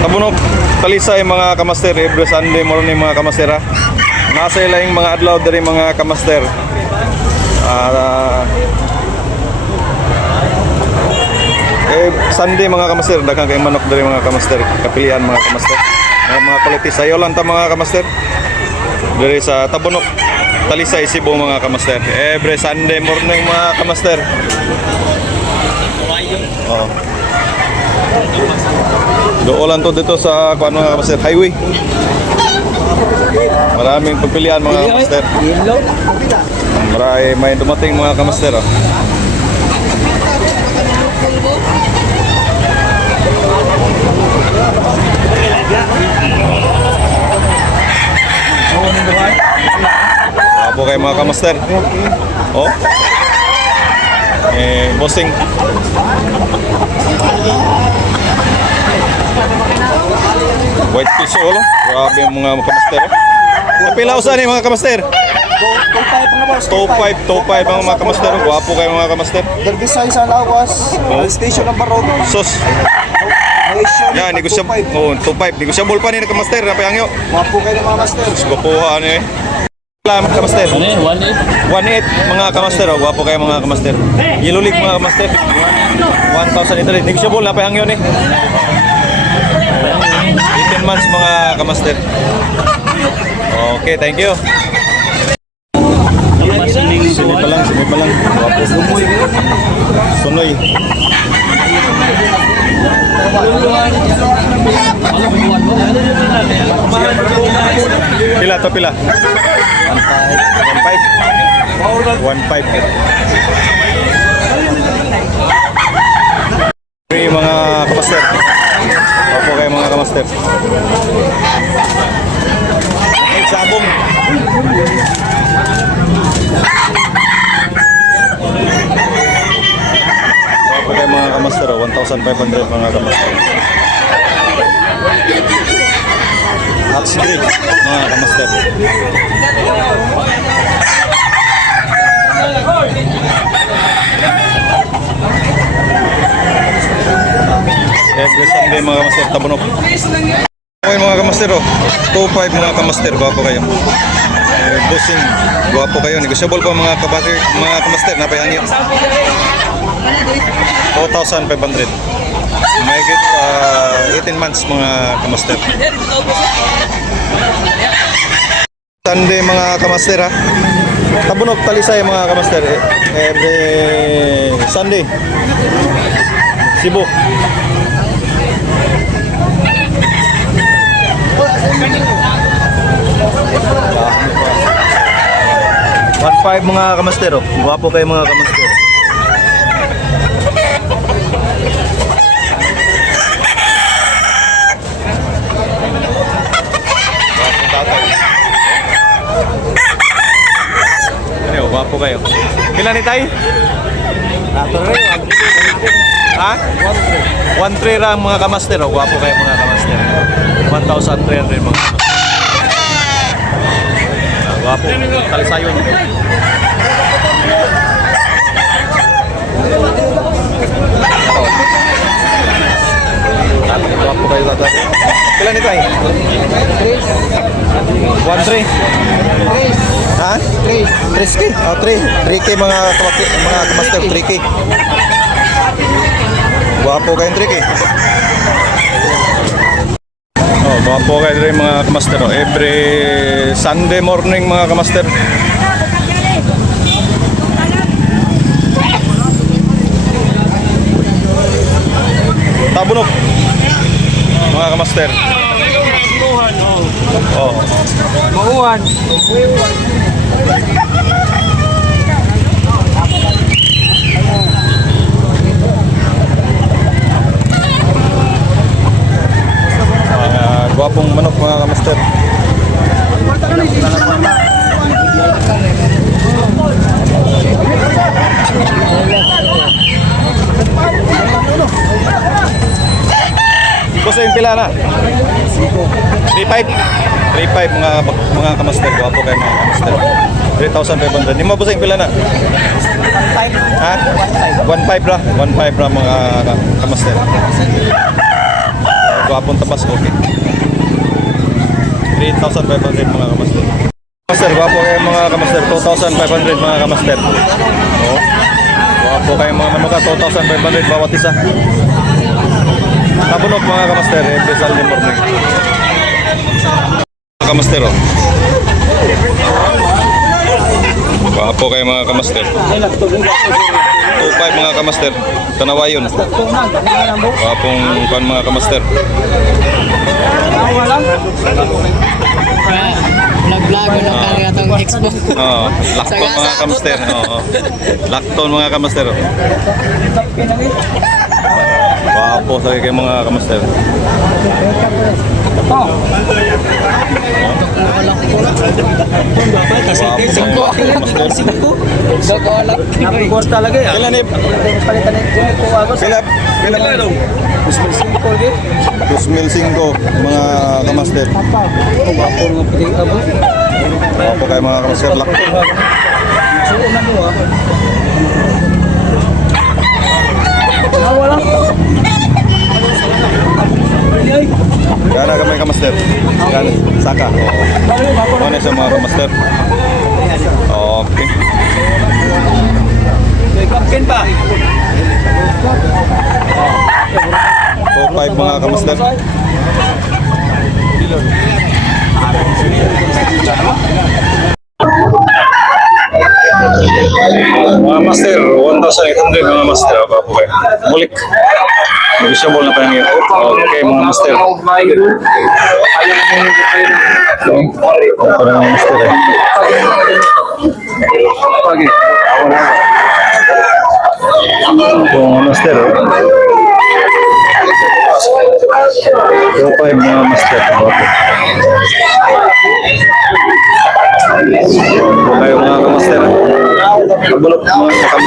Tabunok, Talisay mga kamaster, every Sunday morning mga kamaster ha. Nasa ilang mga adlaw dari mga kamaster. Sunday mga kamaster, daghang kay manok dari mga kamaster, kapilian mga kamaster. Mga quality sayo lang ta mga kamaster. Dari sa Tabunok, Talisay, Cebu mga kamaster. Every Sunday morning mga kamaster. Oh. Doolan to dito sa kuan mga kamaster, highway. Maraming pagpilian mga kamaster. May dumating mga kamaster. Oh. Apo kayo mga kamaster. Oh. Bossing. White fish oh. Grabe yung mga kamaster. Napila usan ni mga kamaster. Top 5 ang mga kamaster. Guwapo kayo mga kamaster. Derbisay sa Lawas, station ng Barog. Sos. Yan, negosyable. Oh, top 5. Negosyable pa ni kamaster. Napayangyo. Guwapo kayo ng mga master. Guwapuhan eh. Salamat kamaster. 1.8 mga kamaster. Oh, guwapo kayo mga kamaster. Yellow leaf mga kamaster. 1,000 ito rin. Negosyable. Napayangyo ni. 18 months mga kamaster. Okay, thank you. Sini pa lang. Guwapo. Sunoy. Pila to pila? 1.5. Mga kamaster. Opo kayo mga kamaster. Sabong. Opo kayo mga kamaster. 1,500 mga kamaster. Hats drink mga kamaster. Every Sunday mga kamaster, Tabunok. Okay mga kamaster, 2.5 mga kamaster, guwapo kayo. Bossing, guwapo kayo. Negosyable pa mga kamaster, napayangyo. 2,500. May get 18 months mga kamaster. Sunday mga kamaster ha. Tabunok, Talisay mga kamaster. Every Sunday. Cebu. 1.5 mga kamaster. Guwapo kayo mga kamaster. Guwapo kayo. Kailan ni tayo? Ha? 1.3 lang mga kamaster. Guwapo kayo mga kamaster. 1,300 mga kamaster. Guwapo. Talisayon. Guwapo kayo tatay. Kailan ni tayo? 1.3. Ha? 3K? Oh, 3K mga kamaster, 3K. Guwapo kayong 3K. Oh, guwapo kayo rin mga kamaster. Every Sunday morning mga kamaster. Tabunok mga kamaster. Oh. Mauwan. Guwapong manok mga kamaster. Boss yung pila na? 3.5 mga kamaster. Guwapo kayo mga kamaster. 3,500. Di mo boss yung pila na? 1.5. Ha? 1.5 ra. 1.5 ra mga kamaster. Gwapong tapas, okay. 3,500 mga kamaster. Kamaster, gwapo kayo mga kamaster. 2,500 mga kamaster. Oo. Gwapo kayo mga manuka. 2,500 bawat isa. Tabunok mga kamaster. Every Sunday morning. Kamaster, oh. Gwapo kayo mga kamaster. 2,500 mga kamaster. Tanawayon. Gwapong pan mga kamaster. Vlog-vlog ng kanya itong expo. Oo, lakton mga kamaster. Oo. Lakton mga kamaster. Wapo sa kayo mga kamaster. Napigor talaga yan. Kailan eh? Palitan na yung po ako. Kailan ba? 2005 mga kamaster. Wapo nga pati ako. Wapo kayo mga kamaster. Lakton. Suo na mo ah. Wala. Gana ka may kamaster. Gana. Saka. Oo. Ano sa mga kamaster? Okay. May kapkin pa. 2,500 mga kamaster. Mga master, 1,800 mga master. Wapo kayo. Mulik. Negotiable na pa yan. Okay mga master. Para mga master eh. Mga master oh. 2,500 mga master. Wapo. Wapo kayo mga kamaster. Bulok mga kamaster.